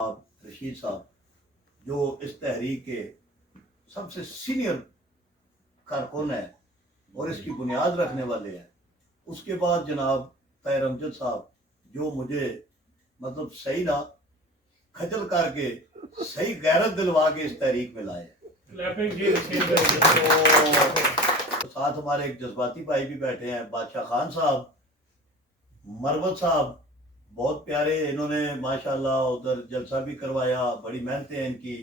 رشید صاحب جو اس تحریک کے سب سے سینئر کارکن ہیں اور اس کی بنیاد رکھنے والے ہیں. اس کے بعد جناب طاہر امجد صاحب جو مجھے مطلب صحیح نہ کھجل کر کے صحیح غیرت دلوا کے اس تحریک میں لائے. ساتھ ہمارے ایک جذباتی بھائی بھی بیٹھے ہیں، بادشاہ خان صاحب، مروت صاحب، بہت پیارے، انہوں نے ماشاءاللہ ادھر جلسہ بھی کروایا، بڑی محنتیں ہیں ان کی.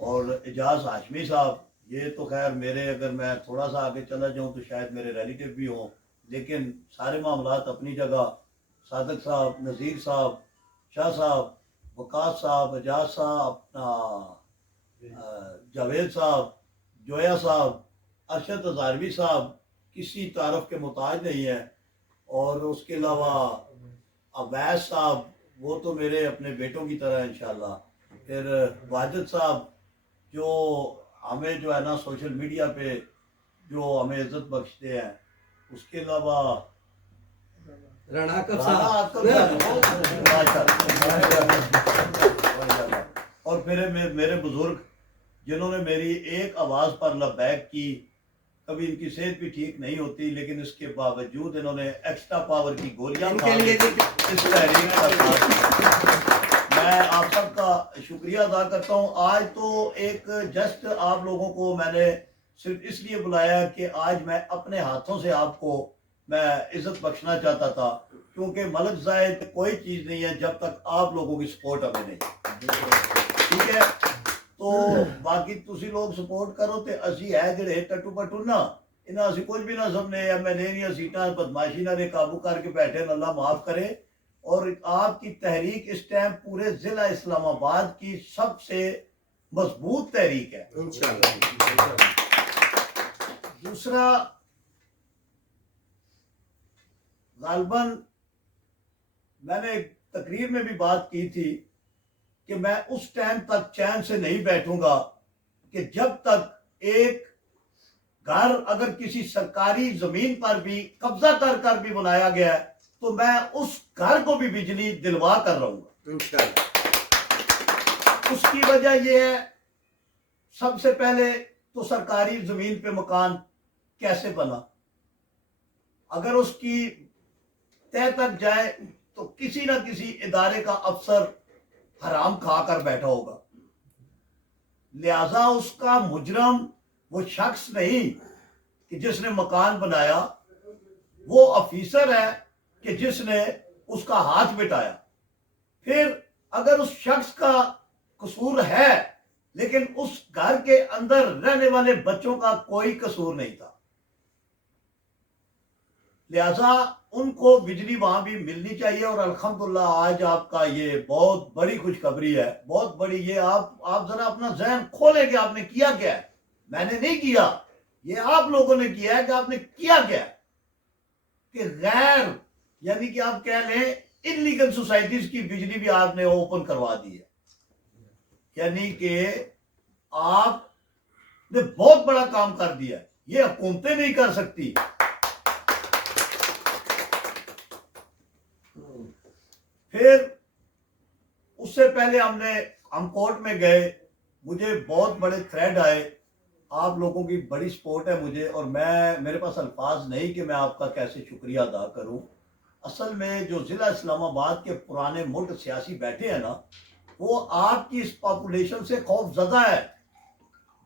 اور اعجاز ہاشمی صاحب، یہ تو خیر میرے، اگر میں تھوڑا سا آگے چلا جاؤں تو شاید میرے ریلیٹیو بھی ہوں، لیکن سارے معاملات اپنی جگہ. صادق صاحب، نذیر صاحب، شاہ صاحب، وقاص صاحب، اعجاز صاحب، اپنا جاوید صاحب، جویا صاحب، ارشد ہزاروی صاحب کسی تعارف کے محتاج نہیں ہے. اور اس کے علاوہ اویس صاحب، وہ تو میرے اپنے بیٹوں کی طرح انشاءاللہ. پھر واجد صاحب جو ہمیں جو ہے نا سوشل میڈیا پہ جو ہمیں عزت بخشتے ہیں. اس کے علاوہ رانا عاقب صاحب، اور پھر میرے بزرگ جنہوں نے میری ایک آواز پر لبیک کی. کبھی ان کی صحت بھی ٹھیک نہیں ہوتی لیکن اس کے باوجود انہوں نے ایکسٹرا پاور کی گولیاں کھا کے اس تحریک کا ساتھ. میں آپ سب کا شکریہ ادا کرتا ہوں. آج تو ایک جسٹ آپ لوگوں کو میں نے صرف اس لیے بلایا کہ آج میں اپنے ہاتھوں سے آپ کو میں عزت بخشنا چاہتا تھا، کیونکہ ملک زائد کوئی چیز نہیں ہے جب تک آپ لوگوں کی سپورٹ ہمیں نہیں. ٹھیک ہے، تو باقی تسی لوگ سپورٹ کرو تے اسی ہے جڑے ٹٹو پٹو نا انہاں اسی کچھ بھی نہ سمنے ایم ایل اے نہیں سیٹاں بدماشی نہ دے قابو کر کے بیٹھے، اللہ معاف کرے. اور آپ کی تحریک اس ٹائم پورے ضلع اسلام آباد کی سب سے مضبوط تحریک ہے انشاءاللہ. دوسرا، غالباً میں نے ایک تقریر میں بھی بات کی تھی کہ میں اس ٹائم تک چین سے نہیں بیٹھوں گا کہ جب تک ایک گھر اگر کسی سرکاری زمین پر بھی قبضہ کر کر بھی بنایا گیا ہے تو میں اس گھر کو بھی بجلی دلوا کر رہوں گا. اس کی وجہ یہ ہے، سب سے پہلے تو سرکاری زمین پہ مکان کیسے بنا، اگر اس کی تہ تک جائے تو کسی نہ کسی ادارے کا افسر حرام کھا کر بیٹھا ہوگا. لہذا اس کا مجرم وہ شخص نہیں کہ جس نے مکان بنایا، وہ افیسر ہے کہ جس نے اس کا ہاتھ مٹایا. پھر اگر اس شخص کا قصور ہے لیکن اس گھر کے اندر رہنے والے بچوں کا کوئی قصور نہیں تھا، لہذا ان کو بجلی وہاں بھی ملنی چاہیے. اور الحمدللہ آج آپ کا یہ بہت بڑی خوشخبری ہے، بہت بڑی. یہ آپ ذرا اپنا ذہن کھولیں کہ آپ نے کیا کیا ہے. میں نے نہیں کیا، یہ آپ لوگوں نے کیا ہے کہ آپ نے کیا کیا ہے کہ غیر یعنی کہ آپ کہہ لیں انلیگل سوسائٹیز کی بجلی بھی آپ نے اوپن کروا دی ہے. یعنی کہ آپ نے بہت بڑا کام کر دیا ہے، یہ حکومتیں نہیں کر سکتی. پھر اس سے پہلے ہم کورٹ میں گئے، مجھے بہت بڑے تھریڈ آئے. آپ لوگوں کی بڑی سپورٹ ہے مجھے، اور میرے پاس الفاظ نہیں کہ میں آپ کا کیسے شکریہ ادا کروں. اصل میں جو ضلع اسلام آباد کے پرانے ملک سیاسی بیٹھے ہیں نا، وہ آپ کی اس پاپولیشن سے خوف زدہ ہے.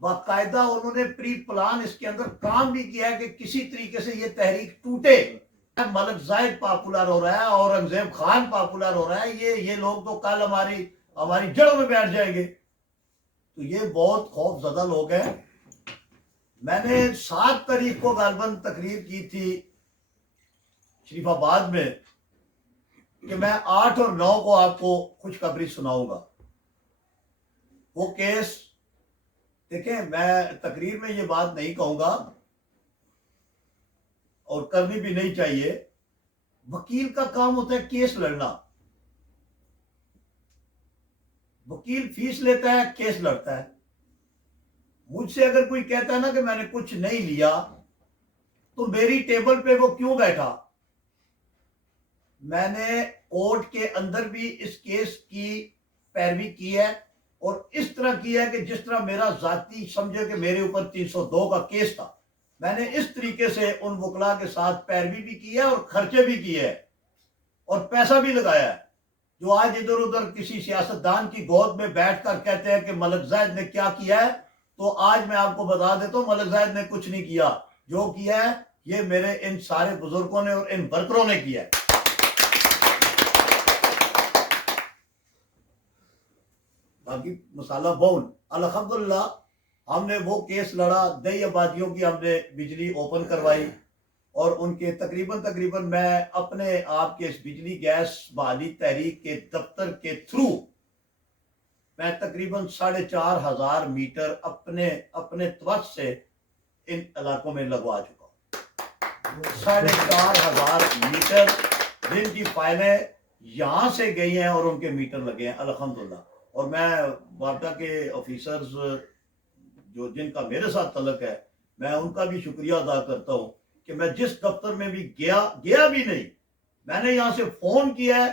باقاعدہ انہوں نے پری پلان اس کے اندر کام بھی کیا ہے کہ کسی طریقے سے یہ تحریک ٹوٹے. ملک زائد پاپولر ہو رہا ہے، اورنگزیب خان پاپولر ہو رہا ہے، یہ لوگ تو کل ہماری جڑوں میں بیٹھ جائیں گے. تو یہ بہت خوف زدہ لوگ ہیں. میں نے 7 تاریخ کو غالباً تقریر کی تھی شریف آباد میں کہ میں 8 اور 9 کو آپ کو خوشخبری سناؤں گا. وہ کیس دیکھیں، میں تقریر میں یہ بات نہیں کہوں گا اور کرنی بھی نہیں چاہیے. وکیل کا کام ہوتا ہے کیس لڑنا. وکیل فیس لیتا ہے، کیس لڑتا ہے. مجھ سے اگر کوئی کہتا ہے نا کہ میں نے کچھ نہیں لیا تو میری ٹیبل پہ وہ کیوں بیٹھا؟ میں نے کورٹ کے اندر بھی اس کیس کی پیروی کی ہے اور اس طرح کیا ہے کہ جس طرح میرا ذاتی سمجھے کہ میرے اوپر 302 کا کیس تھا، میں نے اس طریقے سے ان وکلا کے ساتھ پیروی بھی کی ہے اور خرچے بھی کیے ہیں اور پیسہ بھی لگایا ہے۔ جو آج ادھر ادھر کسی سیاستدان کی گود میں بیٹھ کر کہتے ہیں کہ ملک زید نے کیا کیا ہے، تو آج میں آپ کو بتا دیتا ہوں ملک زید نے کچھ نہیں کیا۔ جو کیا ہے یہ میرے ان سارے بزرگوں نے اور ان ورکروں نے کیا ہے۔ باقی مسالہ بون الحمدللہ ہم نے وہ کیس لڑا، دہی آبادیوں کی ہم نے بجلی اوپن کروائی اور ان کے تقریباً میں اپنے آپ کے اس بجلی گیس بحالی تحریک کے دفتر کے تھرو میں تقریباً 4,500 میٹر اپنے توسط سے ان علاقوں میں لگوا چکا ہوں۔ 4,500 میٹر جن کی فائلیں یہاں سے گئی ہیں اور ان کے میٹر لگے ہیں الحمدللہ۔ اور میں وابڈا کے آفیسرز جو جن کا میرے ساتھ تعلق ہے، میں ان کا بھی شکریہ ادا کرتا ہوں کہ میں جس دفتر میں بھی گیا بھی نہیں، میں نے یہاں سے فون کیا ہے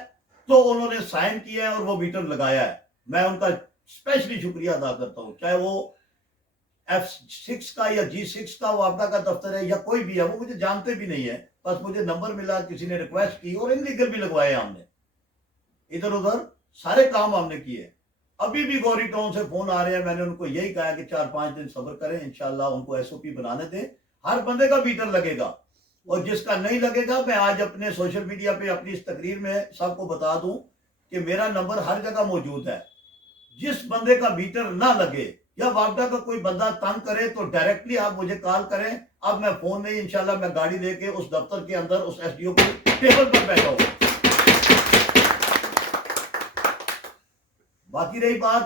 تو انہوں نے سائن کیا ہے اور وہ میٹر لگایا ہے۔ میں ان کا اسپیشلی شکریہ ادا کرتا ہوں، چاہے وہ F6 کا یا G6 کا وابڈا کا دفتر ہے یا کوئی بھی ہے، وہ مجھے جانتے بھی نہیں ہے، بس مجھے نمبر ملا، کسی نے ریکویسٹ کی اور انلیگل بھی لگوائے ہم نے، ادھر ادھر سارے کام ہم نے کیے۔ ابھی بھی گوری ٹاؤن سے فون آ رہے ہیں، میں نے ان کو یہی کہا کہ 4-5 دن صبر کریں، انشاءاللہ ان کو SOP بنانے دیں، ہر بندے کا میٹر لگے گا اور جس کا نہیں لگے گا میں آج اپنے سوشل میڈیا پہ اپنی اس تقریر میں سب کو بتا دوں کہ میرا نمبر ہر جگہ موجود ہے۔ جس بندے کا میٹر نہ لگے یا وابڈا کا کوئی بندہ تنگ کرے تو ڈائریکٹلی آپ مجھے کال کریں۔ اب میں فون نہیں، انشاءاللہ میں گاڑی لے کے اس دفتر کے اندر اس SDO کو ٹیبل پر بیٹھا ہوں۔ باقی رہی بات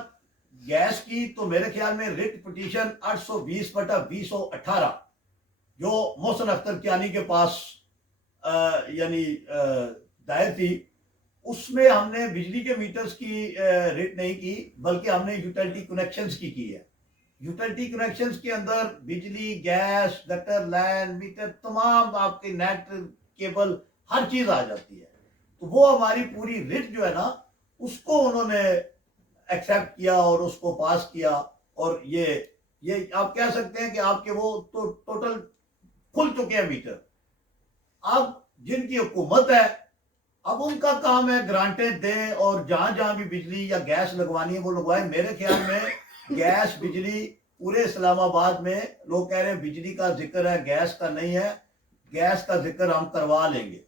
گیس کی، تو میرے خیال میں ریٹ پٹیشن 820/2018 جو محسن اختر کیانی کے پاس یعنی دائر تھی، اس میں ہم نے بجلی کے میٹرز کی ریٹ نہیں کی بلکہ ہم نے یوٹیلٹی کنیکشنز کی ہے۔ یوٹیلٹی کنیکشنز کے اندر بجلی، گیس، گٹر لائن، میٹر، تمام آپ کے نیٹ کیبل ہر چیز آ جاتی ہے۔ تو وہ ہماری پوری ریٹ جو ہے نا اس کو انہوں نے ایکسیپٹ کیا اور اس کو پاس کیا، اور یہ آپ کہہ سکتے ہیں کہ آپ کے وہ تو ٹوٹل کھل چکے ہیں میٹر۔ اب جن کی حکومت ہے اب ان کا کام ہے گرانٹیں دیں اور جہاں جہاں بھی بجلی یا گیس لگوانی ہے وہ لگوائیں۔ میرے خیال میں گیس بجلی پورے اسلام آباد میں لوگ کہہ رہے ہیں بجلی کا ذکر ہے گیس کا نہیں ہے، گیس کا ذکر ہم کروا لیں گے،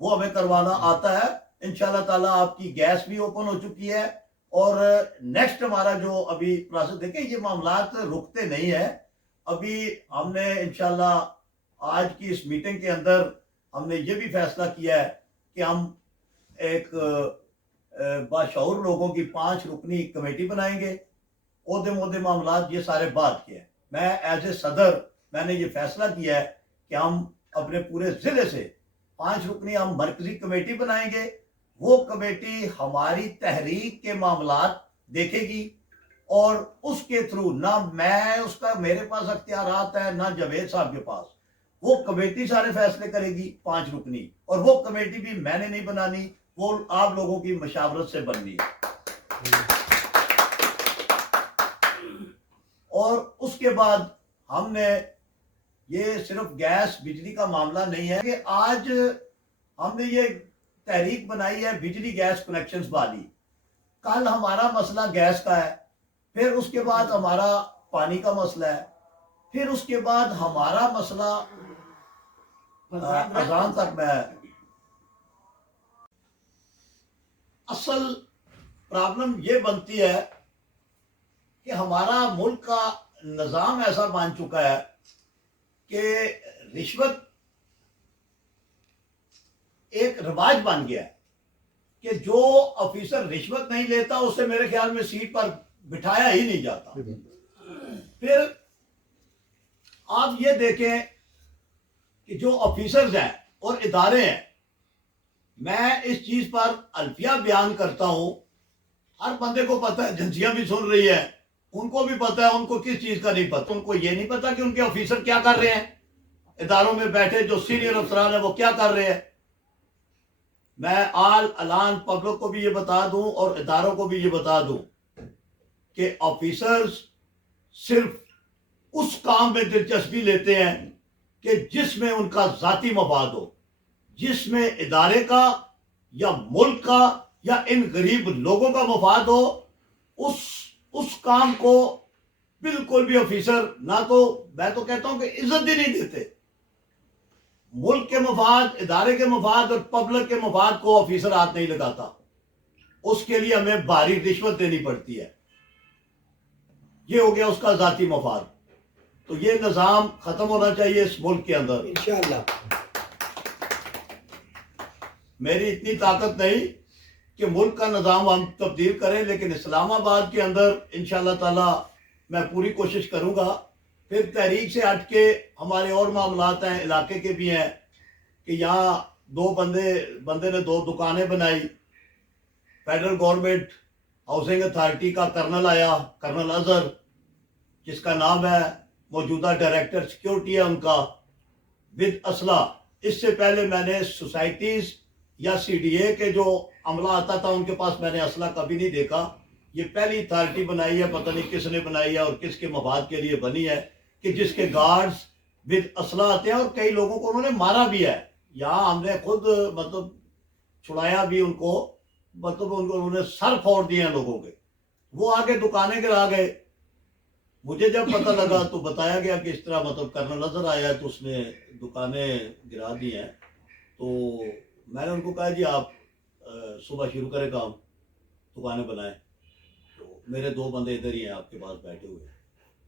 وہ ہمیں کروانا آتا ہے انشاءاللہ تعالیٰ۔ آپ کی گیس بھی اوپن ہو چکی ہے اور نیکسٹ ہمارا جو ابھی پروسیس، دیکھیں یہ معاملات رکتے نہیں ہیں۔ ابھی ہم نے انشاءاللہ آج کی اس میٹنگ کے اندر ہم نے یہ بھی فیصلہ کیا ہے کہ ہم ایک باشعور لوگوں کی 5 رکنی کمیٹی بنائیں گے، عہدے معاملات یہ سارے بات کیا ہے۔ میں ایز اے صدر میں نے یہ فیصلہ کیا ہے کہ ہم اپنے پورے ضلع سے 5 رکنی ہم مرکزی کمیٹی بنائیں گے۔ وہ کمیٹی ہماری تحریک کے معاملات دیکھے گی اور اس کے تھرو نہ میں اس کا میرے پاس اختیارات ہے نہ جاوید صاحب کے پاس، وہ کمیٹی سارے فیصلے کرے گی 5 رکنی، اور وہ کمیٹی بھی میں نے نہیں بنانی، وہ آپ لوگوں کی مشاورت سے بننی ہے۔ اور اس کے بعد ہم نے یہ صرف گیس بجلی کا معاملہ نہیں ہے کہ آج ہم نے یہ تحریک بنائی ہے بجلی گیس کنیکشنز والی، کل ہمارا مسئلہ گیس کا ہے، پھر اس کے بعد ہمارا پانی کا مسئلہ ہے، پھر اس کے بعد ہمارا مسئلہ اذان تک میں ہے۔ اصل پرابلم یہ بنتی ہے کہ ہمارا ملک کا نظام ایسا بن چکا ہے کہ رشوت ایک رواج بن گیا ہے کہ جو آفیسر رشوت نہیں لیتا اسے میرے خیال میں سیٹ پر بٹھایا ہی نہیں جاتا۔ پھر آپ یہ دیکھیں کہ جو آفیسرز ہیں اور ادارے ہیں، میں اس چیز پر الفیہ بیان کرتا ہوں، ہر بندے کو پتہ ہے، ایجنسیاں بھی سن رہی ہیں، ان کو بھی پتہ ہے، ان کو کس چیز کا نہیں پتہ، ان کو یہ نہیں پتہ کہ ان کے آفیسر کیا کر رہے ہیں، اداروں میں بیٹھے جو سینئر افسران ہیں وہ کیا کر رہے ہیں۔ میں آل الان پبلک کو بھی یہ بتا دوں اور اداروں کو بھی یہ بتا دوں کہ آفیسرز صرف اس کام میں دلچسپی لیتے ہیں کہ جس میں ان کا ذاتی مفاد ہو، جس میں ادارے کا یا ملک کا یا ان غریب لوگوں کا مفاد ہو، اس کام کو بالکل بھی آفیسر نہ تو میں تو کہتا ہوں کہ عزت ہی نہیں دیتے۔ ملک کے مفاد، ادارے کے مفاد اور پبلک کے مفاد کو آفیسر ہاتھ نہیں لگاتا، اس کے لیے ہمیں بھاری رشوت دینی پڑتی ہے۔ یہ ہو گیا اس کا ذاتی مفاد۔ تو یہ نظام ختم ہونا چاہیے اس ملک کے اندر انشاءاللہ۔ میری اتنی طاقت نہیں کہ ملک کا نظام ہم تبدیل کریں، لیکن اسلام آباد کے اندر انشاءاللہ تعالی میں پوری کوشش کروں گا۔ پھر تحریک سے ہٹ کے ہمارے اور معاملات ہیں، علاقے کے بھی ہیں کہ یہاں بندے نے 2 دکانیں بنائی، فیڈرل گورنمنٹ ہاؤسنگ اتھارٹی کا کرنل آیا، کرنل اظہر، جس کا نام ہے موجودہ ڈائریکٹر سیکیورٹی ہے ان کا، ود اسلحہ۔ اس سے پہلے میں نے سوسائٹیز یا سی ڈی اے کے جو عملہ آتا تھا ان کے پاس میں نے اسلحہ کبھی نہیں دیکھا۔ یہ پہلی اتھارٹی بنائی ہے، پتہ نہیں کس نے بنائی ہے اور کس کے مفاد کے لیے بنی ہے، کہ جس کے گارڈز ود اسلحہ آتے ہیں، اور کئی لوگوں کو انہوں نے مارا بھی ہے۔ یہاں ہم نے خود چھڑایا بھی ان کو، انہوں نے سر پھوڑ دیے ہیں لوگوں کے، وہ آگے دکانیں گرا گئے۔ مجھے جب پتہ لگا تو بتایا گیا کہ اس طرح کرنل نظر آیا ہے تو اس نے دکانیں گرا دی ہیں۔ تو میں نے ان کو کہا جی آپ صبح شروع کریں کام، دکانیں بنائیں۔ تو میرے 2 بندے ادھر ہی ہیں آپ کے پاس بیٹھے ہوئے۔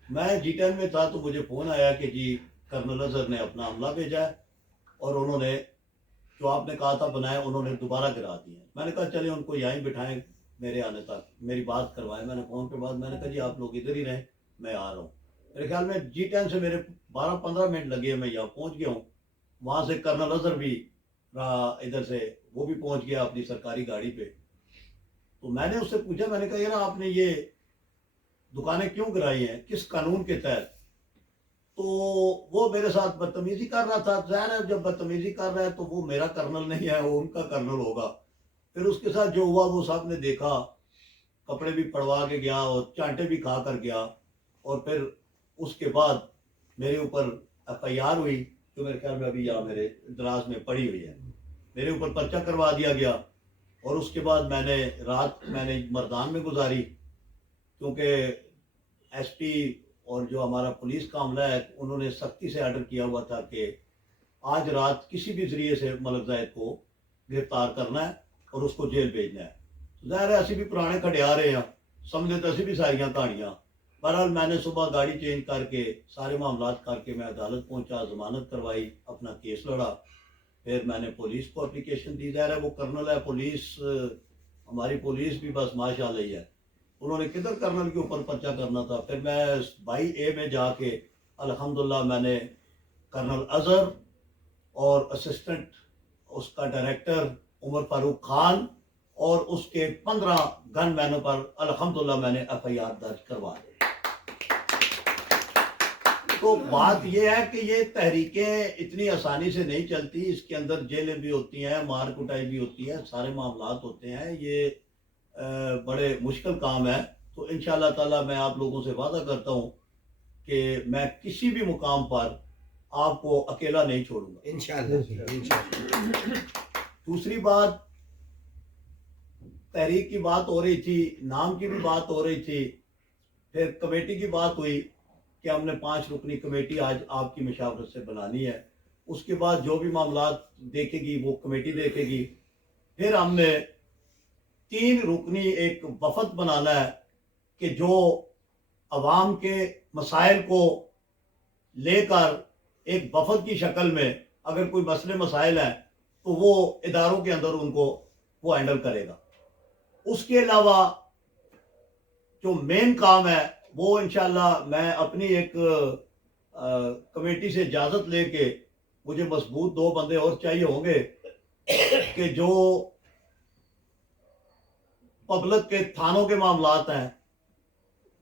میں G10 میں تھا تو مجھے فون آیا کہ جی کرنل اظہر نے اپنا عملہ بھیجا ہے اور انہوں نے جو آپ نے کہا تھا بنائے انہوں نے دوبارہ گرا دی ہیں۔ میں نے کہا چلیں ان کو یہیں بٹھائیں، میرے آنے تک میری بات کروائیں۔ میں نے فون پہ بات، میں نے کہا جی آپ لوگ ادھر ہی رہیں، میں آ رہا ہوں۔ میرے خیال میں G10 سے میرے 12-15 منٹ لگے، میں یہاں پہنچ گیا ہوں۔ وہاں سے کرنل اظہر بھی ادھر سے وہ بھی پہنچ گیا اپنی سرکاری گاڑی پہ۔ تو میں نے اس سے پوچھا، میں نے کہا یار آپ نے یہ دکانیں کیوں گرائی ہیں، کس قانون کے تحت؟ تو وہ میرے ساتھ بدتمیزی کر رہا تھا۔ ظاہر ہے جب بدتمیزی کر رہا ہے تو وہ میرا کرنل نہیں ہے، وہ ان کا کرنل ہوگا۔ پھر اس کے ساتھ جو ہوا وہ صاحب نے دیکھا، کپڑے بھی پڑوا کے گیا اور چانٹے بھی کھا کر گیا، اور پھر اس کے بعد میرے اوپر FIR ہوئی، جو میرے خیال میں ابھی یہاں میرے دراز میں پڑی ہوئی ہے۔ میرے اوپر پرچہ کروا دیا گیا، اور اس کے بعد میں نے رات مردان میں گزاری، کیونکہ SP اور جو ہمارا پولیس کا عملہ ہے انہوں نے سختی سے آرڈر کیا ہوا تھا کہ آج رات کسی بھی ذریعے سے ملک زاہد کو گرفتار کرنا ہے اور اس کو جیل بھیجنا ہے۔ ظاہر ہے اسی بھی پرانے کھڑے آ رہے ہیں، سمجھے تو اسی بھی ساریاں کہانیاں۔ بہرحال میں نے صبح گاڑی چینج کر کے سارے معاملات کر کے میں عدالت پہنچا، ضمانت کروائی، اپنا کیس لڑا۔ پھر میں نے پولیس کو اپلیکیشن دی، ظاہر ہے وہ کرنل ہے، پولیس ہماری پولیس بھی بس ماشاءاللہ ہی ہے، انہوں نے کدھر کرنل کے اوپر پرچہ کرنا تھا۔ پھر میں 22A میں جا کے الحمدللہ میں نے کرنل اظہر اور اسسٹنٹ اس کا ڈائریکٹر عمر فاروق خان اور اس کے 15 گن مینوں پر الحمدللہ میں نے FIR درج کروا دی۔ تو بات یہ ہے کہ یہ تحریکیں اتنی آسانی سے نہیں چلتی، اس کے اندر جیلیں بھی ہوتی ہیں، مار کٹائی بھی ہوتی ہے، سارے معاملات ہوتے ہیں، یہ بڑے مشکل کام ہے۔ تو انشاءاللہ تعالی میں آپ لوگوں سے وعدہ کرتا ہوں کہ میں کسی بھی مقام پر آپ کو اکیلا نہیں چھوڑوں گا انشاءاللہ۔ دوسری بات، تحریک کی بات ہو رہی تھی، نام کی بھی بات ہو رہی تھی، پھر کمیٹی کی بات ہوئی کہ ہم نے 5 رکنی کمیٹی آج آپ کی مشاورت سے بنانی ہے۔ اس کے بعد جو بھی معاملات دیکھے گی وہ کمیٹی دیکھے گی۔ پھر ہم نے 3 رکنی ایک وفد بنانا ہے کہ جو عوام کے مسائل کو لے کر ایک وفد کی شکل میں اگر کوئی مسئلے مسائل ہیں تو وہ اداروں کے اندر ان کو وہ ہینڈل کرے گا۔ اس کے علاوہ جو مین کام ہے وہ انشاءاللہ میں اپنی ایک کمیٹی سے اجازت لے کے، مجھے مضبوط 2 بندے اور چاہیے ہوں گے کہ جو پبلک کے تھانوں کے معاملات ہیں،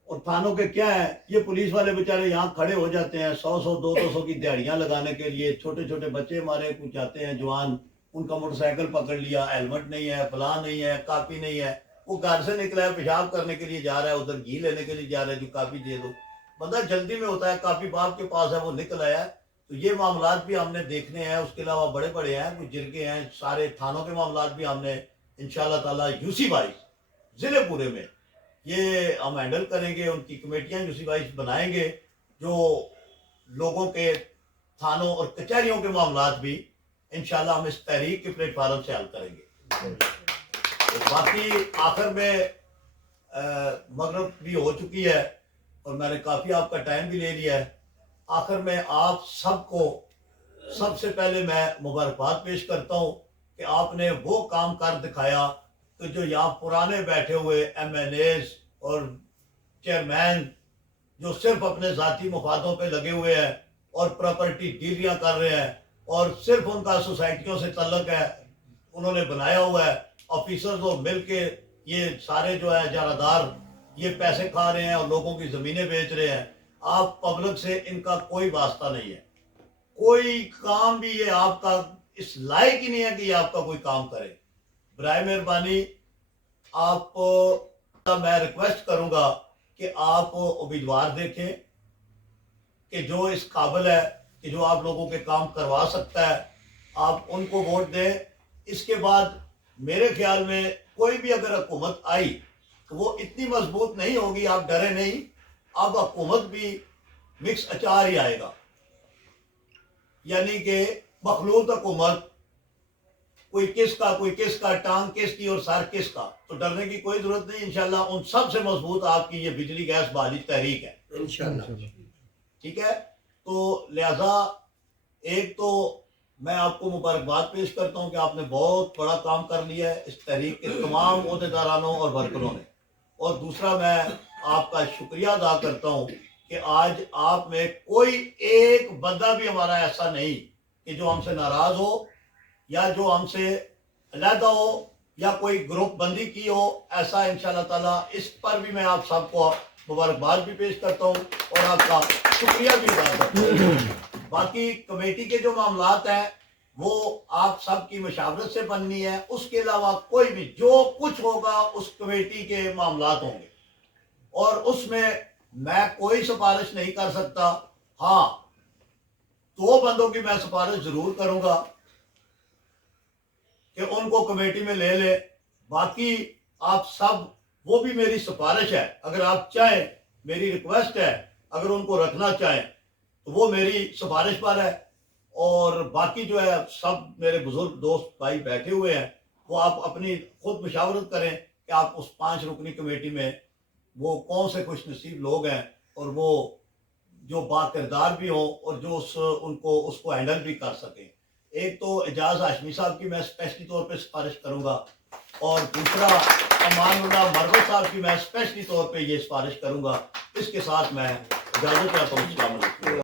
اور تھانوں کے کیا ہے، یہ پولیس والے بیچارے یہاں کھڑے ہو جاتے ہیں 100-100 200 کی دیہڑیاں لگانے کے لیے، چھوٹے چھوٹے بچے ہمارے کچھ آتے ہیں جوان، ان کا موٹر سائیکل پکڑ لیا، ہیلمٹ نہیں ہے، فلاں نہیں ہے، کاپی نہیں ہے، وہ گھر سے نکلا ہے پیشاب کرنے کے لیے جا رہا ہے، ادھر گھی لینے کے لیے جا رہا ہے، جو کاپی دے دو، بندہ جلدی میں ہوتا ہے، کاپی باپ کے پاس ہے، وہ نکل آیا ہے۔ تو یہ معاملات بھی ہم نے دیکھنے ہیں، اس کے علاوہ بڑے بڑے ہیں، کچھ جرگے ہیں، سارے تھانوں کے معاملات بھی ہم نے انشاءاللہ تعالیٰ یوسی وائز ضلع پورے میں یہ ہم ہینڈل کریں گے، ان کی کمیٹیاں یوسی وائز بنائیں گے، جو لوگوں کے تھانوں اور کچہریوں کے معاملات بھی انشاءاللہ ہم اس تحریک کے پلیٹ فارم سے حل کریں گے۔ باقی آخر میں مغرب بھی ہو چکی ہے اور میں نے کافی آپ کا ٹائم بھی لے لیا ہے، آخر میں آپ سب کو سب سے پہلے میں مبارکباد پیش کرتا ہوں کہ آپ نے وہ کام کر دکھایا کہ جو یہاں پرانے بیٹھے ہوئے ایم این ایز اور چیئرمین جو صرف اپنے ذاتی مفادوں پہ لگے ہوئے ہیں اور پراپرٹی ڈیلیاں کر رہے ہیں اور صرف ان کا سوسائٹیوں سے تعلق ہے، انہوں نے بنایا ہوا ہے، آفیسرز اور مل کے یہ سارے جو ہے جانبدار یہ پیسے کھا رہے ہیں اور لوگوں کی زمینیں بیچ رہے ہیں، آپ پبلک سے ان کا کوئی واسطہ نہیں ہے، کوئی کام بھی یہ آپ کا اس لائق ہی نہیں ہے کہ یہ آپ کا کوئی کام کرے۔ برائے مہربانی آپ میں ریکویسٹ کروں گا کہ آپ امیدوار دیکھیں کہ جو اس قابل ہے کہ جو آپ لوگوں کے کام کروا سکتا ہے، آپ ان کو ووٹ دیں۔ اس کے بعد میرے خیال میں کوئی بھی اگر حکومت آئی تو وہ اتنی مضبوط نہیں ہوگی، آپ ڈرے نہیں، اب حکومت بھی مکس اچار ہی آئے گا، یعنی کہ مخلوط حکومت، کوئی کس کا ٹانگ کس کی اور سر کس کا، تو ڈرنے کی کوئی ضرورت نہیں، انشاءاللہ ان سب سے مضبوط آپ کی یہ بجلی گیس بحالی تحریک ہے انشاءاللہ۔ ٹھیک ہے۔ تو لہذا ایک تو میں آپ کو مبارکباد پیش کرتا ہوں کہ آپ نے بہت بڑا کام کر لیا ہے اس تحریک کے تمام عہدیدارانوں اور ورکروں نے، اور دوسرا میں آپ کا شکریہ ادا کرتا ہوں کہ آج آپ میں کوئی ایک بندہ بھی ہمارا ایسا نہیں کہ جو ہم سے ناراض ہو یا جو ہم سے علیحدہ ہو یا کوئی گروپ بندی کی ہو، ایسا انشاءاللہ تعالیٰ اس پر بھی میں آپ سب کو مبارکباد بھی پیش کرتا ہوں اور آپ کا شکریہ بھی ادا کرتا ہوں۔ باقی کمیٹی کے جو معاملات ہیں وہ آپ سب کی مشاورت سے بننی ہے، اس کے علاوہ کوئی بھی جو کچھ ہوگا اس کمیٹی کے معاملات ہوں گے، اور اس میں کوئی سفارش نہیں کر سکتا۔ ہاں، 2 بندوں کی میں سفارش ضرور کروں گا کہ ان کو کمیٹی میں لے لے، باقی آپ سب، وہ بھی میری سفارش ہے، اگر آپ چاہیں، میری ریکویسٹ ہے، اگر ان کو رکھنا چاہیں تو وہ میری سفارش پر ہے، اور باقی جو ہے سب میرے بزرگ دوست بھائی بیٹھے ہوئے ہیں، وہ آپ اپنی خود مشاورت کریں کہ آپ اس 5 رکنی کمیٹی میں وہ کون سے خوش نصیب لوگ ہیں اور وہ جو با کردار بھی ہوں اور جو اس کو ہینڈل بھی کر سکیں۔ ایک تو اعجاز ہاشمی صاحب کی میں اسپیشلی طور پہ سفارش کروں گا، اور دوسرا امان اللہ مروت صاحب کی میں اسپیشلی طور پہ یہ سفارش کروں گا۔ اس کے ساتھ میں اجازت چاہتا ہوں۔ السلام علیکم۔